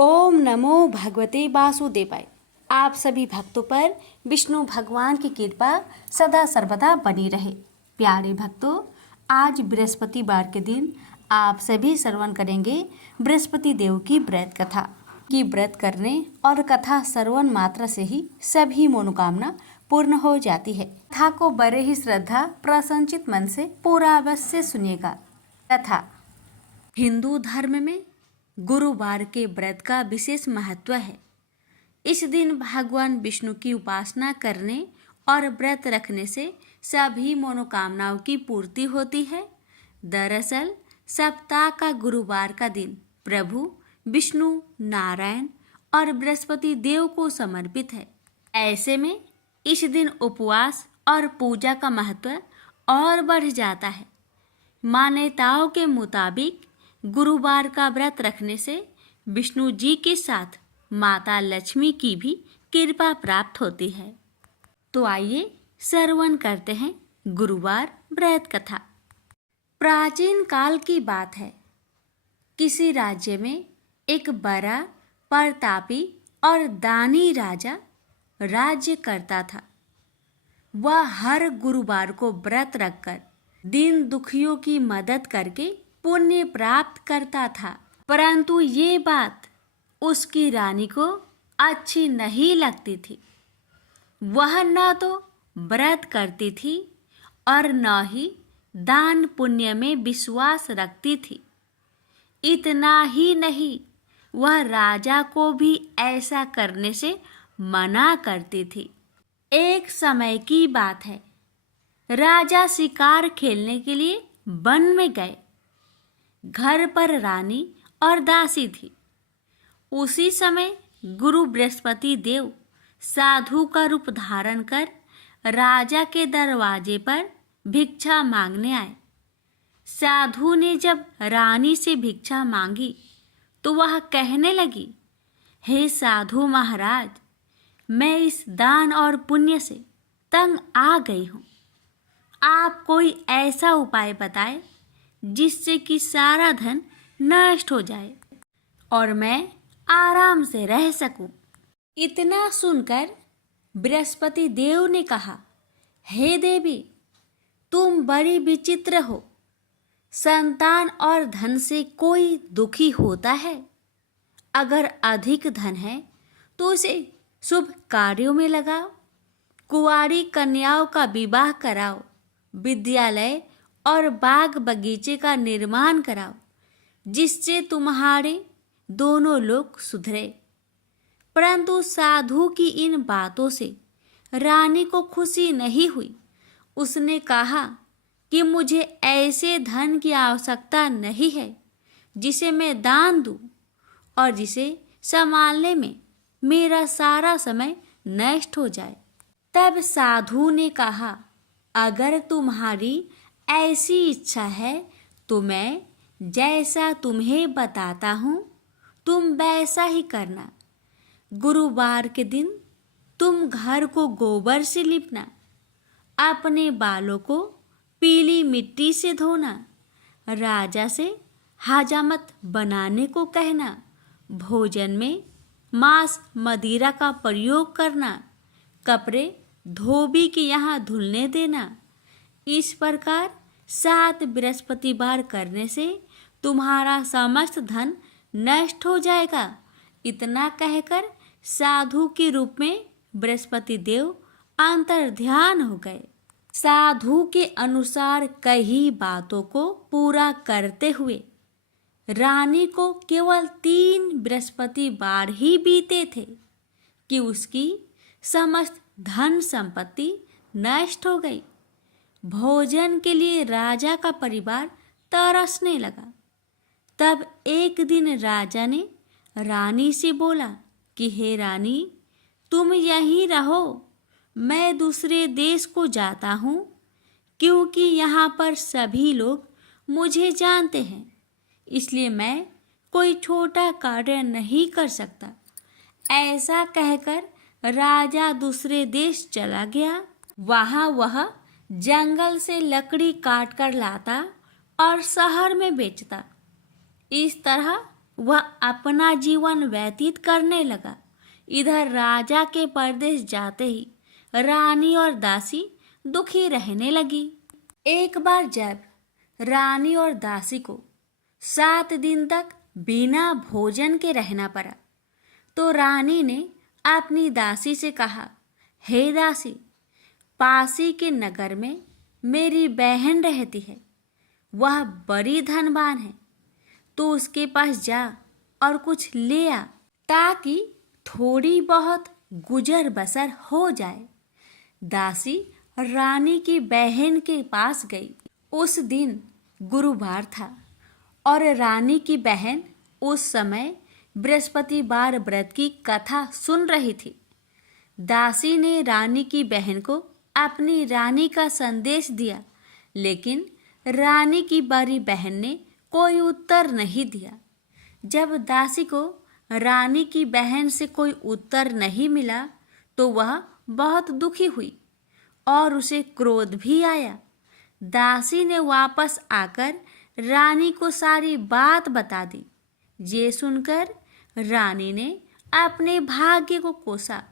ओम नमो भगवते वासुदेवाय। आप सभी भक्तों पर विष्णु भगवान की कृपा सदा सर्वदा बनी रहे। प्यारे भक्तों, आज बृहस्पतिवार के दिन आप सभी श्रवण करेंगे बृहस्पति देव की व्रत कथा। की व्रत करने और कथा श्रवण मात्र से ही सभी मनोकामना पूर्ण हो जाती है। कथा को बड़े ही श्रद्धा प्रसन्नचित मन से पूरा अवश्य सुनिएगा। कथा हिंदू धर्म में गुरुवार के व्रत का विशेष महत्व है। इस दिन भगवान विष्णु की उपासना करने और व्रत रखने से सभी मनोकामनाओं की पूर्ति होती है। दरअसल सप्ताह का गुरुवार का दिन प्रभु विष्णु, नारायण और बृहस्पति देव को समर्पित है। ऐसे में इस दिन उपवास और पूजा का महत्व और बढ़ जाता है। मान्यताओं के मुताबिक गुरुवार का व्रत रखने से विष्णु जी के साथ माता लक्ष्मी की भी कृपा प्राप्त होती है। तो आइए श्रवण करते हैं गुरुवार व्रत कथा। प्राचीन काल की बात है। किसी राज्य में एक बड़ा प्रतापी और दानी राजा राज्य करता था। वह हर गुरुवार को व्रत रखकर दीन दुखियों की मदद करके पुण्य प्राप्त करता था। परंतु ये बात उसकी रानी को अच्छी नहीं लगती थी। वह न तो व्रत करती थी और न ही दान पुण्य में विश्वास रखती थी। इतना ही नहीं, वह राजा को भी ऐसा करने से मना करती थी। एक समय की बात है। राजा शिकार खेलने के लिए वन में गए। घर पर रानी और दासी थी। उसी समय गुरु बृहस्पति देव साधु का रूप धारण कर राजा के दरवाजे पर भिक्षा मांगने आए। साधु ने जब रानी से भिक्षा मांगी तो वह कहने लगी, हे साधु महाराज, मैं इस दान और पुण्य से तंग आ गई हूँ। आप कोई ऐसा उपाय बताएं जिससे कि सारा धन नष्ट हो जाए और मैं आराम से रह सकूं। इतना सुनकर बृहस्पति देव ने कहा, हे देवी, तुम बड़ी विचित्र हो। संतान और धन से कोई दुखी होता है? अगर अधिक धन है तो उसे शुभ कार्यों में लगाओ, कुंवारी कन्याओं का विवाह कराओ, विद्यालय और बाग बगीचे का निर्माण कराओ, जिससे तुम्हारे दोनों लोग सुधरे। परंतु साधु की इन बातों से रानी को खुशी नहीं हुई। उसने कहा कि मुझे ऐसे धन की आवश्यकता नहीं है जिसे मैं दान दूं और जिसे संभालने में मेरा सारा समय नष्ट हो जाए। तब साधु ने कहा, अगर तुम्हारी ऐसी इच्छा है तो मैं जैसा तुम्हें बताता हूँ तुम वैसा ही करना। गुरुवार के दिन तुम घर को गोबर से लिपना, अपने बालों को पीली मिट्टी से धोना, राजा से हजामत बनाने को कहना, भोजन में मांस मदिरा का प्रयोग करना, कपड़े धोबी के यहाँ धुलने देना। इस प्रकार 7 बृहस्पतिवार करने से तुम्हारा समस्त धन नष्ट हो जाएगा। इतना कहकर साधु के रूप में बृहस्पति देव अंतर्ध्यान हो गए। साधु के अनुसार कई बातों को पूरा करते हुए रानी को केवल 3 बृहस्पतिवार ही बीते थे कि उसकी समस्त धन संपत्ति नष्ट हो गई। भोजन के लिए राजा का परिवार तरसने लगा। तब एक दिन राजा ने रानी से बोला कि हे रानी, तुम यहीं रहो, मैं दूसरे देश को जाता हूँ, क्योंकि यहाँ पर सभी लोग मुझे जानते हैं, इसलिए मैं कोई छोटा कार्य नहीं कर सकता। ऐसा कहकर राजा दूसरे देश चला गया। वहाँ वह जंगल से लकड़ी काट कर लाता और शहर में बेचता। इस तरह वह अपना जीवन व्यतीत करने लगा। इधर राजा के परदेश जाते ही रानी और दासी दुखी रहने लगी। एक बार जब रानी और दासी को 7 दिन तक बिना भोजन के रहना पड़ा, तो रानी ने अपनी दासी से कहा, हे दासी, पासी के नगर में मेरी बहन रहती है, वह बड़ी धनवान है, तो उसके पास जा और कुछ ले आ, ताकि थोड़ी बहुत गुजर बसर हो जाए। दासी रानी की बहन के पास गई। उस दिन गुरुवार था और रानी की बहन उस समय बृहस्पतिवार व्रत की कथा सुन रही थी। दासी ने रानी की बहन को अपनी रानी का संदेश दिया, लेकिन रानी की बड़ी बहन ने कोई उत्तर नहीं दिया। जब दासी को रानी की बहन से कोई उत्तर नहीं मिला, तो वह बहुत दुखी हुई और उसे क्रोध भी आया। दासी ने वापस आकर रानी को सारी बात बता दी। ये सुनकर रानी ने अपने भाग्य को कोसा।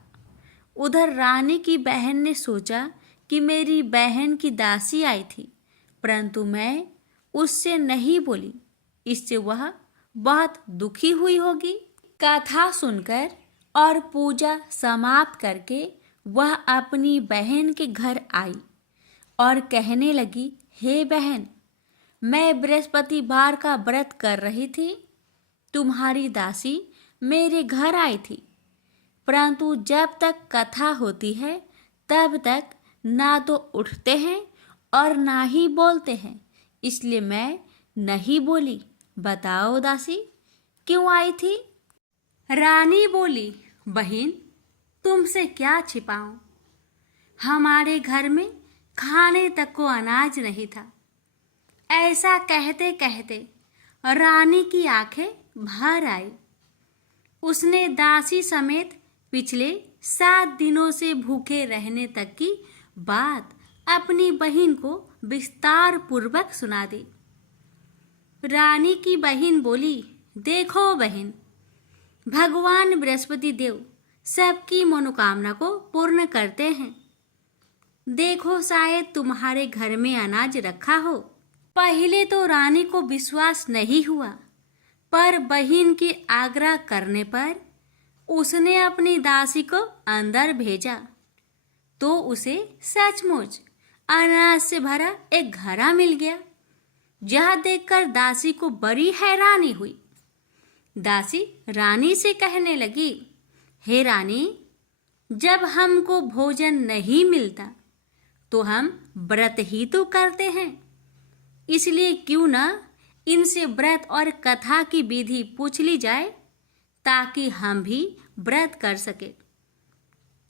उधर रानी की बहन ने सोचा कि मेरी बहन की दासी आई थी, परंतु मैं उससे नहीं बोली, इससे वह बहुत दुखी हुई होगी। कथा सुनकर और पूजा समाप्त करके वह अपनी बहन के घर आई और कहने लगी, हे बहन, मैं बृहस्पतिवार का व्रत कर रही थी, तुम्हारी दासी मेरे घर आई थी, परंतु जब तक कथा होती है तब तक ना तो उठते हैं और ना ही बोलते हैं, इसलिए मैं नहीं बोली। बताओ दासी, क्यों आई थी? रानी बोली, बहन, तुमसे क्या छिपाऊं, हमारे घर में खाने तक को अनाज नहीं था। ऐसा कहते कहते रानी की आंखें भर आई। उसने दासी समेत पिछले 7 दिनों से भूखे रहने तक की बात अपनी बहन को विस्तार पूर्वक सुना दी। रानी की बहन बोली, देखो बहन, भगवान बृहस्पति देव सबकी मनोकामना को पूर्ण करते हैं। देखो, शायद तुम्हारे घर में अनाज रखा हो। पहले तो रानी को विश्वास नहीं हुआ, पर बहन के आग्रह करने पर उसने अपनी दासी को अंदर भेजा, तो उसे सचमुच अनाज से भरा एक घड़ा मिल गया। यह देखकर दासी को बड़ी हैरानी हुई। दासी रानी से कहने लगी, हे रानी, जब हमको भोजन नहीं मिलता तो हम व्रत ही तो करते हैं, इसलिए क्यों ना इनसे व्रत और कथा की विधि पूछ ली जाए, ताकि हम भी व्रत कर सके।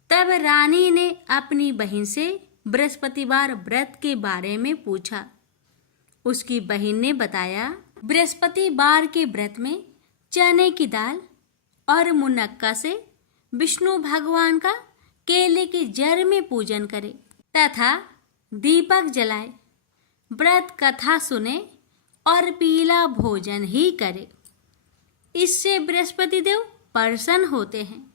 तब रानी ने अपनी बहन से बृहस्पतिवार व्रत के बारे में पूछा। उसकी बहन ने बताया, बृहस्पतिवार के व्रत में चने की दाल और मुनक्का से विष्णु भगवान का केले के जड़ में पूजन करे तथा दीपक जलाए, व्रत कथा सुने और पीला भोजन ही करे। इससे बृहस्पति देव प्रसन्न होते हैं।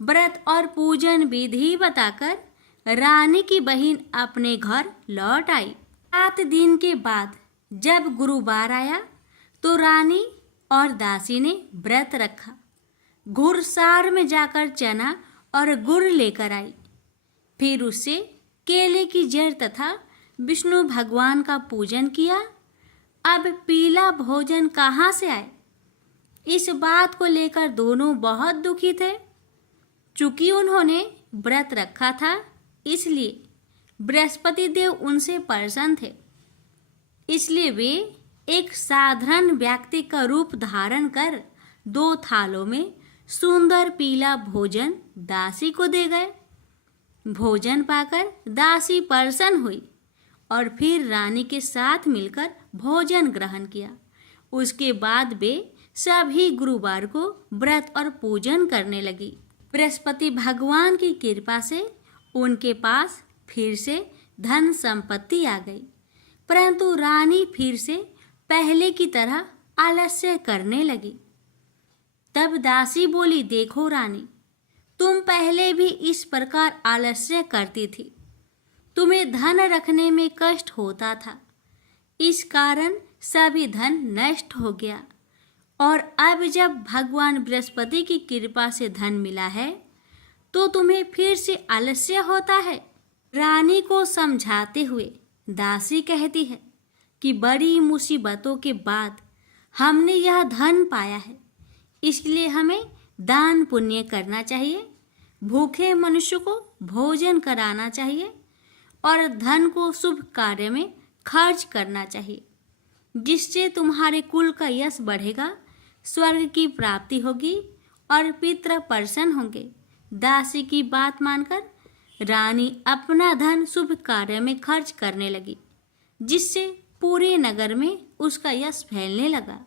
व्रत और पूजन विधि बताकर रानी की बहन अपने घर लौट आई। 7 दिन के बाद जब गुरुवार आया तो रानी और दासी ने व्रत रखा। घुड़सार में जाकर चना और गुड़ लेकर आई। फिर उससे केले की जड़ तथा विष्णु भगवान का पूजन किया। अब पीला भोजन कहाँ से आए, इस बात को लेकर दोनों बहुत दुखी थे। चूंकि उन्होंने व्रत रखा था, इसलिए बृहस्पति देव उनसे प्रसन्न थे। इसलिए वे एक साधारण व्यक्ति का रूप धारण कर 2 थालों में सुंदर पीला भोजन दासी को दे गए। भोजन पाकर दासी प्रसन्न हुई और फिर रानी के साथ मिलकर भोजन ग्रहण किया। उसके बाद वे सभी गुरुवार को व्रत और पूजन करने लगी। बृहस्पति भगवान की कृपा से उनके पास फिर से धन संपत्ति आ गई, परंतु रानी फिर से पहले की तरह आलस्य करने लगी। तब दासी बोली, देखो रानी, तुम पहले भी इस प्रकार आलस्य करती थी। तुम्हें धन रखने में कष्ट होता था, इस कारण सभी धन नष्ट हो गया, और अब जब भगवान बृहस्पति की कृपा से धन मिला है तो तुम्हें फिर से आलस्य होता है। रानी को समझाते हुए दासी कहती है कि बड़ी मुसीबतों के बाद हमने यह धन पाया है, इसलिए हमें दान पुण्य करना चाहिए, भूखे मनुष्य को भोजन कराना चाहिए और धन को शुभ कार्य में खर्च करना चाहिए, जिससे तुम्हारे कुल का यश बढ़ेगा, स्वर्ग की प्राप्ति होगी और पितृ प्रसन्न होंगे। दासी की बात मानकर रानी अपना धन शुभ कार्य में खर्च करने लगी, जिससे पूरे नगर में उसका यश फैलने लगा।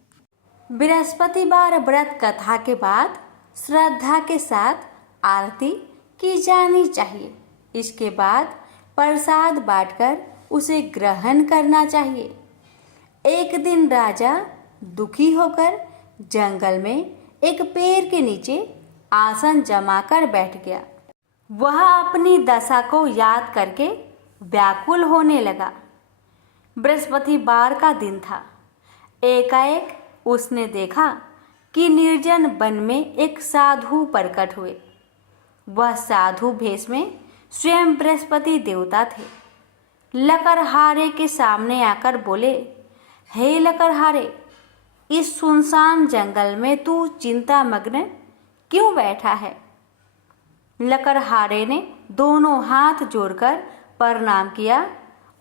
बृहस्पतिवार व्रत कथा के बाद श्रद्धा के साथ आरती की जानी चाहिए। इसके बाद प्रसाद बांटकर उसे ग्रहण करना चाहिए। एक दिन राजा दुखी होकर जंगल में एक पेड़ के नीचे आसन जमाकर बैठ गया। वह अपनी दशा को याद करके व्याकुल होने लगा। बृहस्पतिवार का दिन था। एकाएक उसने देखा कि निर्जन वन में एक साधु प्रकट हुए। वह साधु भेष में स्वयं बृहस्पति देवता थे। लकड़हारे के सामने आकर बोले, हे लकड़हारे, इस सुनसान जंगल में तू चिंता मग्न क्यों बैठा है? लकड़हारे ने दोनों हाथ जोड़कर प्रणाम किया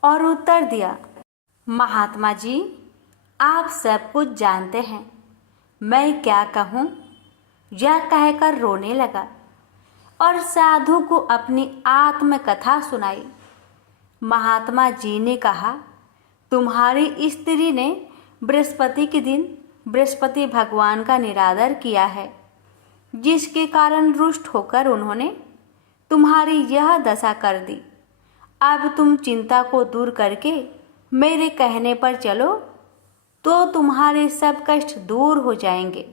और उत्तर दिया, महात्मा जी, आप सब कुछ जानते हैं, मैं क्या कहूँ? यह कहकर रोने लगा और साधु को अपनी आत्मकथा सुनाई। महात्मा जी ने कहा, तुम्हारी स्त्री ने बृहस्पति के दिन बृहस्पति भगवान का निरादर किया है, जिसके कारण रुष्ट होकर उन्होंने तुम्हारी यह दशा कर दी। अब तुम चिंता को दूर करके मेरे कहने पर चलो तो तुम्हारे सब कष्ट दूर हो जाएंगे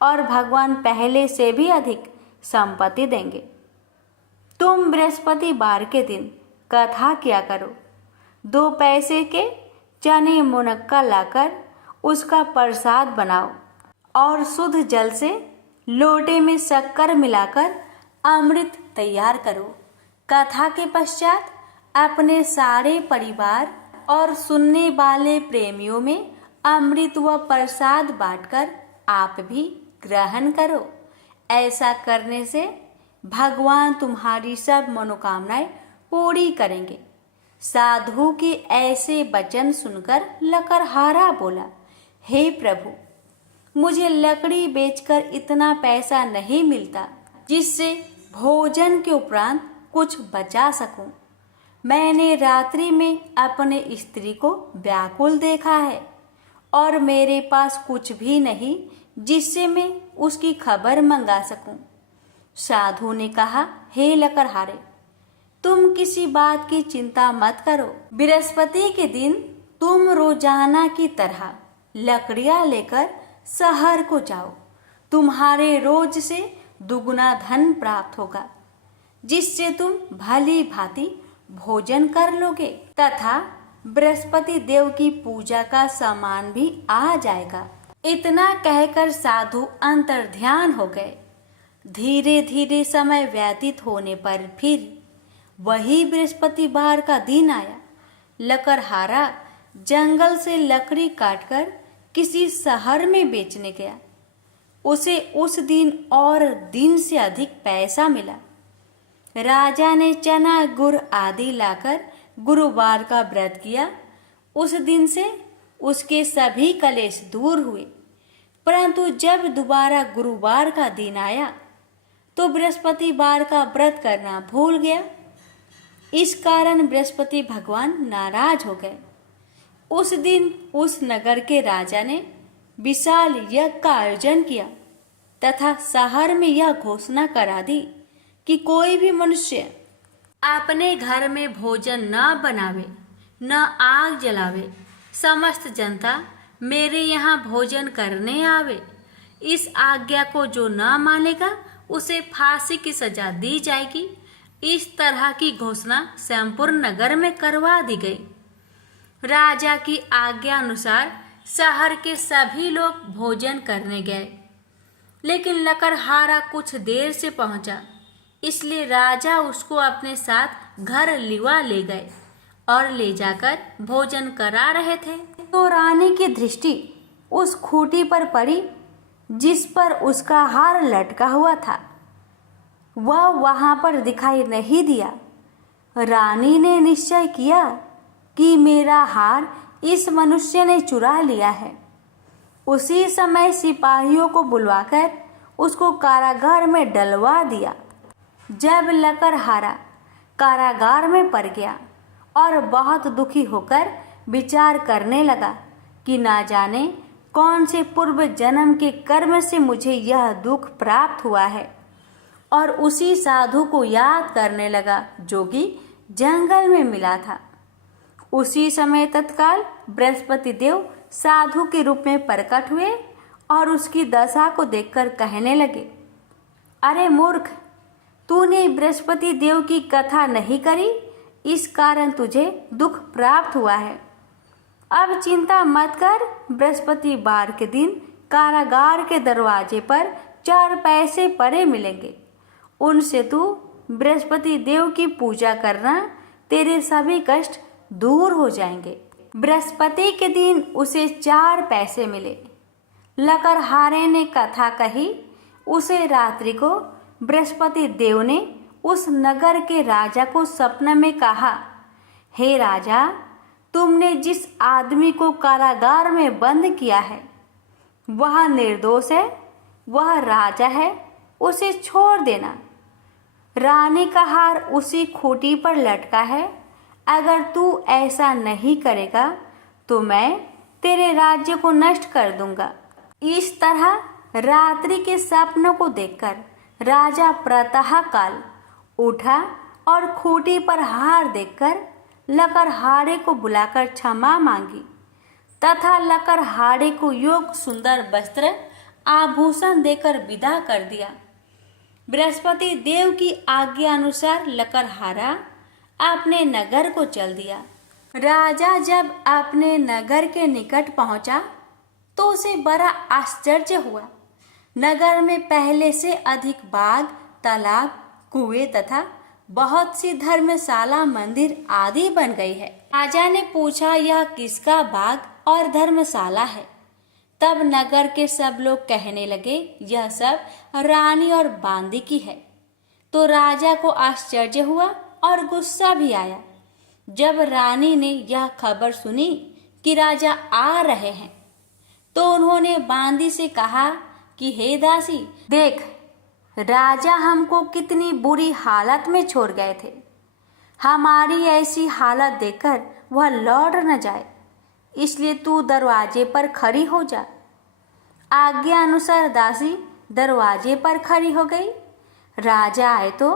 और भगवान पहले से भी अधिक संपत्ति देंगे। तुम बृहस्पतिवार के दिन कथा किया करो। 2 पैसे के चने मुनक्का लाकर उसका प्रसाद बनाओ और शुद्ध जल से लोटे में शक्कर मिलाकर अमृत तैयार करो। कथा के पश्चात अपने सारे परिवार और सुनने वाले प्रेमियों में अमृत व प्रसाद बांटकर आप भी ग्रहण करो। ऐसा करने से भगवान तुम्हारी सब मनोकामनाएं पूरी करेंगे। साधु के ऐसे वचन सुनकर लकड़हारा बोला, हे प्रभु, मुझे लकड़ी बेचकर इतना पैसा नहीं मिलता जिससे भोजन के उपरांत कुछ बचा सकूं। मैंने रात्रि में अपने स्त्री को व्याकुल देखा है और मेरे पास कुछ भी नहीं जिससे मैं उसकी खबर मंगा सकूं। साधु ने कहा, हे लकड़हारे, तुम किसी बात की चिंता मत करो। बृहस्पति के दिन तुम रोजाना की तरह लकड़ियां लेकर शहर को जाओ। तुम्हारे रोज से दुगुना धन प्राप्त होगा, जिससे तुम भली भांति भोजन कर लोगे तथा बृहस्पति देव की पूजा का सामान भी आ जाएगा। इतना कहकर साधु अंतर्ध्यान हो गए। धीरे धीरे समय व्यतीत होने पर फिर वही बृहस्पतिवार का दिन आया। लकड़हारा जंगल से लकड़ी काटकर किसी शहर में बेचने गया। उसे उस दिन और दिन से अधिक पैसा मिला। राजा ने चना गुड़ आदि लाकर गुरुवार का व्रत किया। उस दिन से उसके सभी कलेश दूर हुए। परंतु जब दोबारा गुरुवार का दिन आया तो बृहस्पतिवार का व्रत करना भूल गया। इस कारण बृहस्पति भगवान नाराज हो गए। उस दिन उस नगर के राजा ने विशाल यज्ञ का आयोजन किया तथा शहर में यह घोषणा करा दी कि कोई भी मनुष्य अपने घर में भोजन न बनावे, न आग जलावे। समस्त जनता मेरे यहाँ भोजन करने आवे। इस आज्ञा को जो न मानेगा उसे फांसी की सजा दी जाएगी। इस तरह की घोषणा संपूर्ण नगर में करवा दी गई। राजा की आज्ञा अनुसार शहर के सभी लोग भोजन करने गए, लेकिन लकड़हारा कुछ देर से पहुंचा, इसलिए राजा उसको अपने साथ घर लिवा ले गए और ले जाकर भोजन करा रहे थे। तो रानी की दृष्टि उस खूंटी पर पड़ी जिस पर उसका हार लटका हुआ था। वह वहां पर दिखाई नहीं दिया। रानी ने निश्चय किया कि मेरा हार इस मनुष्य ने चुरा लिया है। उसी समय सिपाहियों को बुलवाकर उसको कारागार में डलवा दिया। जब लकड़हारा कारागार में पड़ गया और बहुत दुखी होकर विचार करने लगा कि ना जाने कौन से पूर्व जन्म के कर्म से मुझे यह दुख प्राप्त हुआ है, और उसी साधु को याद करने लगा जो कि जंगल में मिला था। उसी समय तत्काल बृहस्पति देव साधु के रूप में प्रकट हुए और उसकी दशा को देखकर कहने लगे, अरे मूर्ख, तूने बृहस्पति देव की कथा नहीं करी, इस कारण तुझे दुख प्राप्त हुआ है। अब चिंता मत कर। बृहस्पतिवार के दिन कारागार के दरवाजे पर 4 पैसे पड़े मिलेंगे। उनसे तू बृहस्पति देव की पूजा करना, तेरे सभी कष्ट दूर हो जाएंगे। बृहस्पति के दिन उसे 4 पैसे मिले। लकड़हारे ने कथा कही। उसे रात्रि को बृहस्पति देव ने उस नगर के राजा को सपन में कहा, हे राजा, तुमने जिस आदमी को कारागार में बंद किया है वह निर्दोष है, वह राजा है, उसे छोड़ देना। रानी का हार उसी खूंटी पर लटका है। अगर तू ऐसा नहीं करेगा तो मैं तेरे राज्य को नष्ट कर दूंगा। इस तरह रात्रि के सपनों को देखकर राजा प्रातः काल उठा और खूंटी पर हार देखकर लकड़हारे को बुलाकर क्षमा मांगी तथा लकड़हारे को योग सुंदर वस्त्र आभूषण देकर विदा कर दिया। बृहस्पति देव की आज्ञा अनुसार लकड़हारा अपने नगर को चल दिया। राजा जब अपने नगर के निकट पहुंचा तो उसे बड़ा आश्चर्य हुआ। नगर में पहले से अधिक बाग, तालाब, कुएं तथा बहुत सी धर्मशाला, मंदिर आदि बन गई है। राजा ने पूछा, यह किसका बाग और धर्मशाला है? तब नगर के सब लोग कहने लगे, यह सब रानी और बांदी की है। तो राजा को आश्चर्य हुआ और गुस्सा भी आया। जब रानी ने यह खबर सुनी कि राजा आ रहे हैं तो उन्होंने बांदी से कहा कि हे दासी, देख, राजा हमको कितनी बुरी हालत में छोड़ गए थे। हमारी ऐसी हालत देखकर वह लौट न जाए, इसलिए तू दरवाजे पर खड़ी हो जा। आज्ञा अनुसार दासी दरवाजे पर खड़ी हो गई। राजा आए तो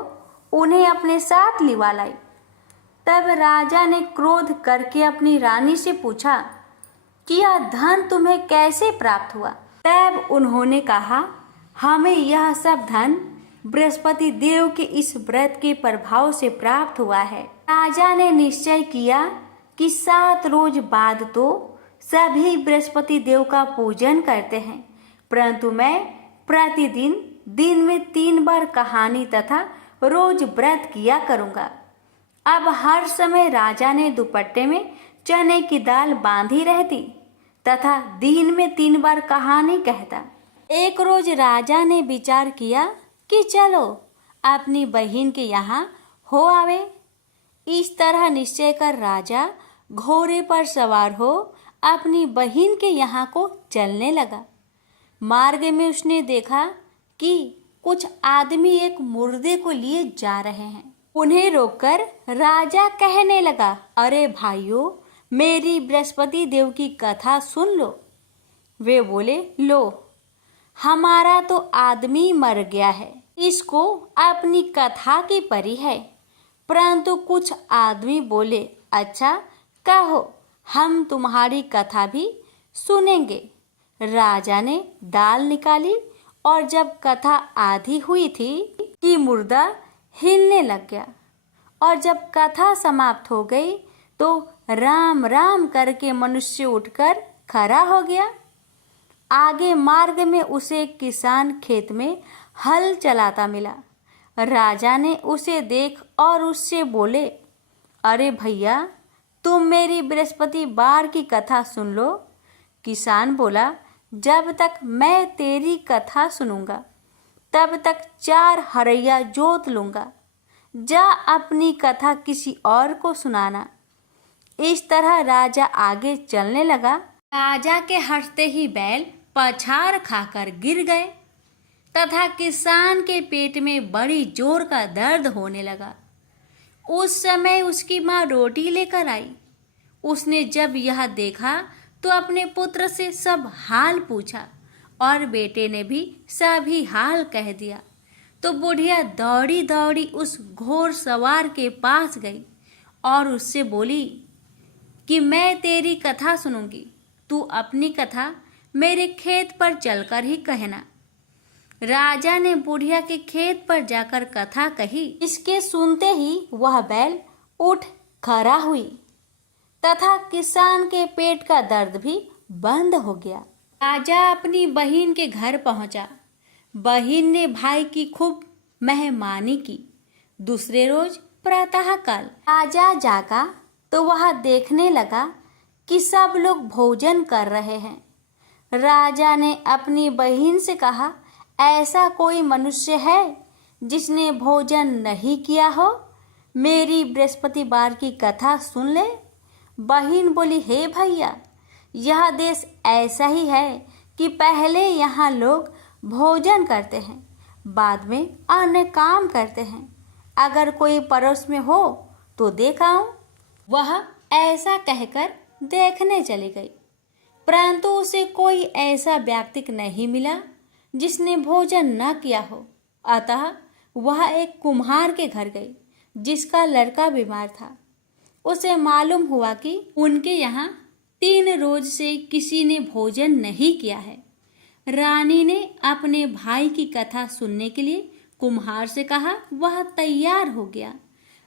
उन्हें अपने साथ लिवा लाई। तब राजा ने क्रोध करके अपनी रानी से पूछा कि यह धन तुम्हें कैसे प्राप्त हुआ? तब उन्होंने कहा, हमें यह सब धन बृहस्पति देव के इस व्रत के प्रभाव से प्राप्त हुआ है। राजा ने निश्चय किया कि 7 रोज बाद तो सभी बृहस्पति देव का पूजन करते हैं, परंतु मैं प्रतिदिन दिन में 3 बार कहानी तथा रोज व्रत किया करूंगा। अब हर समय राजा ने दुपट्टे में चने की दाल बांधी रहती तथा दिन में 3 बार कहानी कहता। एक रोज राजा ने विचार किया कि चलो अपनी बहन के यहाँ हो आवे। इस तरह निश्चय कर राजा घोड़े पर सवार हो अपनी बहन के यहाँ को चलने लगा। मार्ग में उसने देखा कि कुछ आदमी एक मुर्दे को लिए जा रहे हैं। उन्हें रोककर राजा कहने लगा, अरे भाइयों, मेरी बृहस्पति देव की कथा सुन लो। वे बोले, लो, हमारा तो आदमी मर गया है, इसको अपनी कथा की परी है। परंतु कुछ आदमी बोले, अच्छा कहो, हम तुम्हारी कथा भी सुनेंगे। राजा ने दाल निकाली और जब कथा आधी हुई थी कि मुर्दा हिलने लग गया, और जब कथा समाप्त हो गई तो राम राम करके मनुष्य उठकर खड़ा हो गया। आगे मार्ग में उसे एक किसान खेत में हल चलाता मिला। राजा ने उसे देख और उससे बोले, अरे भैया, तुम मेरी बृहस्पतिवार की कथा सुन लो। किसान बोला, जब तक मैं तेरी कथा सुनूंगा तब तक 4 हरैया जोत लूंगा। जा अपनी कथा किसी और को सुनाना। इस तरह राजा आगे चलने लगा। राजा के हंसते ही बैल पछाड़ खाकर गिर गए तथा किसान के पेट में बड़ी जोर का दर्द होने लगा। उस समय उसकी माँ रोटी लेकर आई। उसने जब यह देखा तो अपने पुत्र से सब हाल पूछा और बेटे ने भी सभी हाल कह दिया। तो बुढ़िया दौड़ी दौड़ी उस घोड़ सवार के पास गई और उससे बोली कि मैं तेरी कथा सुनूंगी, तू अपनी कथा मेरे खेत पर चलकर ही कहना। राजा ने बुढ़िया के खेत पर जाकर कथा कही। इसके सुनते ही वह बैल उठ खड़ा हुई तथा किसान के पेट का दर्द भी बंद हो गया। राजा अपनी बहिन के घर पहुंचा। बहिन ने भाई की खूब मेहमानी की। दूसरे रोज प्रातःकाल राजा जागा तो वह देखने लगा कि सब लोग भोजन कर रहे हैं। राजा ने अपनी बहिन से कहा, ऐसा कोई मनुष्य है जिसने भोजन नहीं किया हो? मेरी बृहस्पतिवार की कथा सुन ले। बहिन बोली, हे भैया, यह देश ऐसा ही है कि पहले यहाँ लोग भोजन करते हैं, बाद में अन्य काम करते हैं। अगर कोई पड़ोस में हो तो देख आऊं। वह ऐसा कहकर देखने चली गई, परंतु उसे कोई ऐसा व्यक्ति नहीं मिला जिसने भोजन न किया हो। अतः वह एक कुम्हार के घर गई जिसका लड़का बीमार था। उसे मालूम हुआ कि उनके यहाँ 3 रोज से किसी ने भोजन नहीं किया है। रानी ने अपने भाई की कथा सुनने के लिए कुम्हार से कहा। वह तैयार हो गया।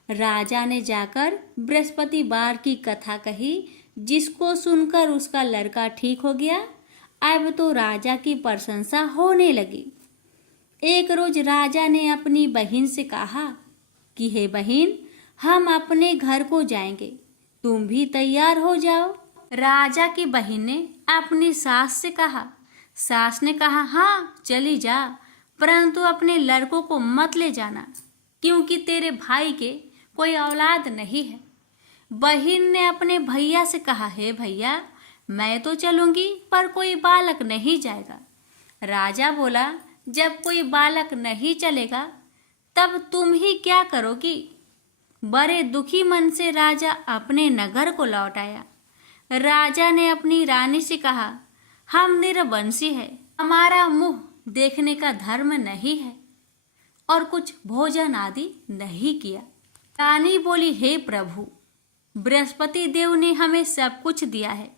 राजा ने जाकर बृहस्पतिवार की कथा कही, जिसको सुनकर उसका लड़का ठीक हो गया। अब तो राजा की प्रशंसा होने लगी। एक रोज राजा ने अपनी बहन से कहा कि हे बहन, हम अपने घर को जाएंगे, तुम भी तैयार हो जाओ। राजा की बहन ने अपनी सास से कहा। सास ने कहा, हाँ चली जा, परंतु अपने लड़कों को मत ले जाना, क्योंकि तेरे भाई के कोई औलाद नहीं है। बहन ने अपने भैया से कहा, हे भैया, मैं तो चलूंगी पर कोई बालक नहीं जाएगा। राजा बोला, जब कोई बालक नहीं चलेगा तब तुम ही क्या करोगी? बड़े दुखी मन से राजा अपने नगर को लौट आया। राजा ने अपनी रानी से कहा, हम निरवंशी है, हमारा मुंह देखने का धर्म नहीं है और कुछ भोजन आदि नहीं किया। रानी बोली, हे प्रभु, बृहस्पति देव ने हमें सब कुछ दिया है,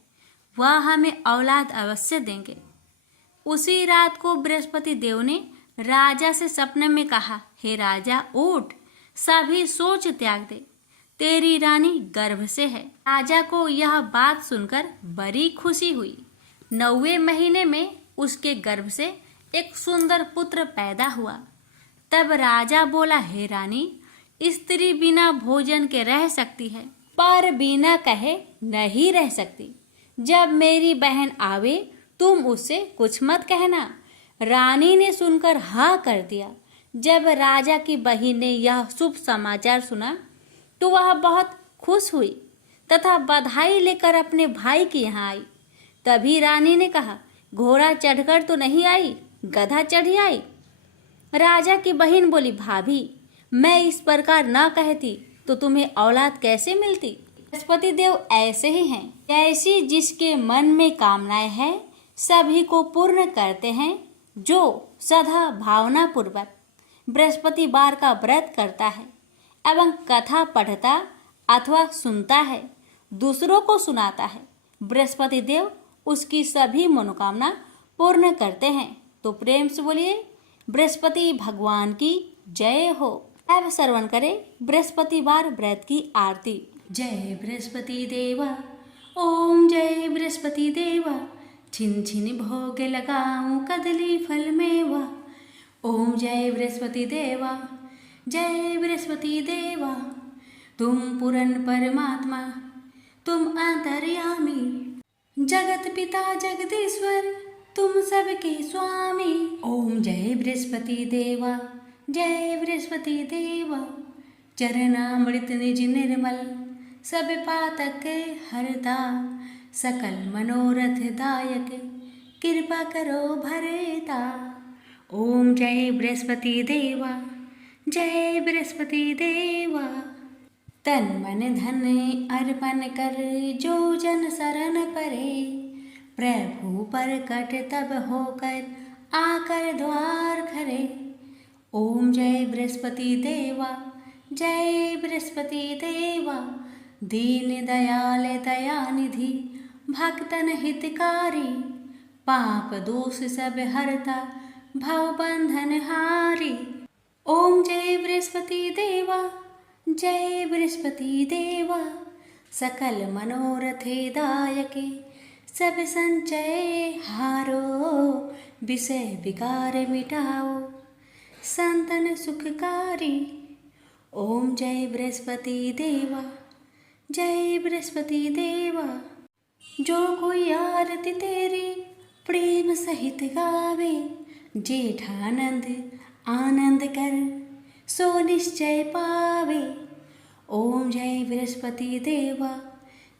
वह हमें औलाद अवश्य देंगे। उसी रात को बृहस्पति देव ने राजा से सपने में कहा, हे राजा, उठ, सभी सोच त्याग दे, तेरी रानी गर्भ से है। राजा को यह बात सुनकर बड़ी खुशी हुई। 9वें महीने में उसके गर्भ से एक सुंदर पुत्र पैदा हुआ। तब राजा बोला, हे रानी, स्त्री बिना भोजन के रह सकती है, पर बिना कहे नहीं रह सकती। जब मेरी बहन आवे तुम उससे कुछ मत कहना। रानी ने सुनकर हाँ कर दिया। जब राजा की बहन ने यह शुभ समाचार सुना तो वह बहुत खुश हुई तथा बधाई लेकर अपने भाई के यहाँ आई। तभी रानी ने कहा, घोड़ा चढ़कर तो नहीं आई, गधा चढ़ी आई। राजा की बहन बोली, भाभी, मैं इस प्रकार न कहती तो तुम्हें औलाद कैसे मिलती? बृहस्पति देव ऐसे ही हैं, जैसी जिसके मन में कामनाएं हैं सभी को पूर्ण करते हैं। जो सदा भावना पूर्वक बृहस्पतिवार का व्रत करता है एवं कथा पढ़ता अथवा सुनता है, दूसरों को सुनाता है, बृहस्पति देव उसकी सभी मनोकामना पूर्ण करते हैं। तो प्रेम से बोलिए बृहस्पति भगवान की जय हो। अब श्रवण करें बृहस्पतिवार व्रत की आरती। जय बृहस्पति देवा, ओम जय बृहस्पति देवा, छिन छिन भोग लगाऊं कदली फल मेवा। ओम जय बृहस्पति देवा, जय बृहस्पति देवा, तुम पूर्ण परमात्मा, तुम अंतर्यामी, जगत पिता जगदीश्वर, तुम सबके स्वामी। ओम जय बृहस्पति देवा, जय बृहस्पति देवा, चरणामृत निज निर्मल, सब पातक हरता, सकल मनोरथ दायक, कृपा करो भरेता। ओम जय बृहस्पति देवा, जय बृहस्पति देवा, तन मन धन अर्पण कर जो जन शरण परे, प्रभु प्रकट तब होकर आकर द्वार खरे। ओम जय बृहस्पति देवा, जय बृहस्पति देवा, दीन दयाल दयानिधि, भक्तन हितकारी, पाप दोष सब हरता, भव बंधन हारी। ओम जय बृहस्पति देवा, जय बृहस्पति देवा, सकल मनोरथे दायके, सब संचय हारो, विषय विकार मिटाओ, संतन सुखकारी। ओम जय बृहस्पति देवा, जय बृहस्पति देवा, जो कोई आरती तेरी प्रेम सहित गावे, जेठानंद आनंद कर सो निश्चय पावे। ओम जय बृहस्पति देवा,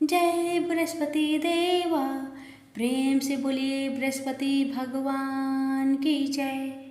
जय बृहस्पति देवा, प्रेम से बोलिए बृहस्पति भगवान की जय।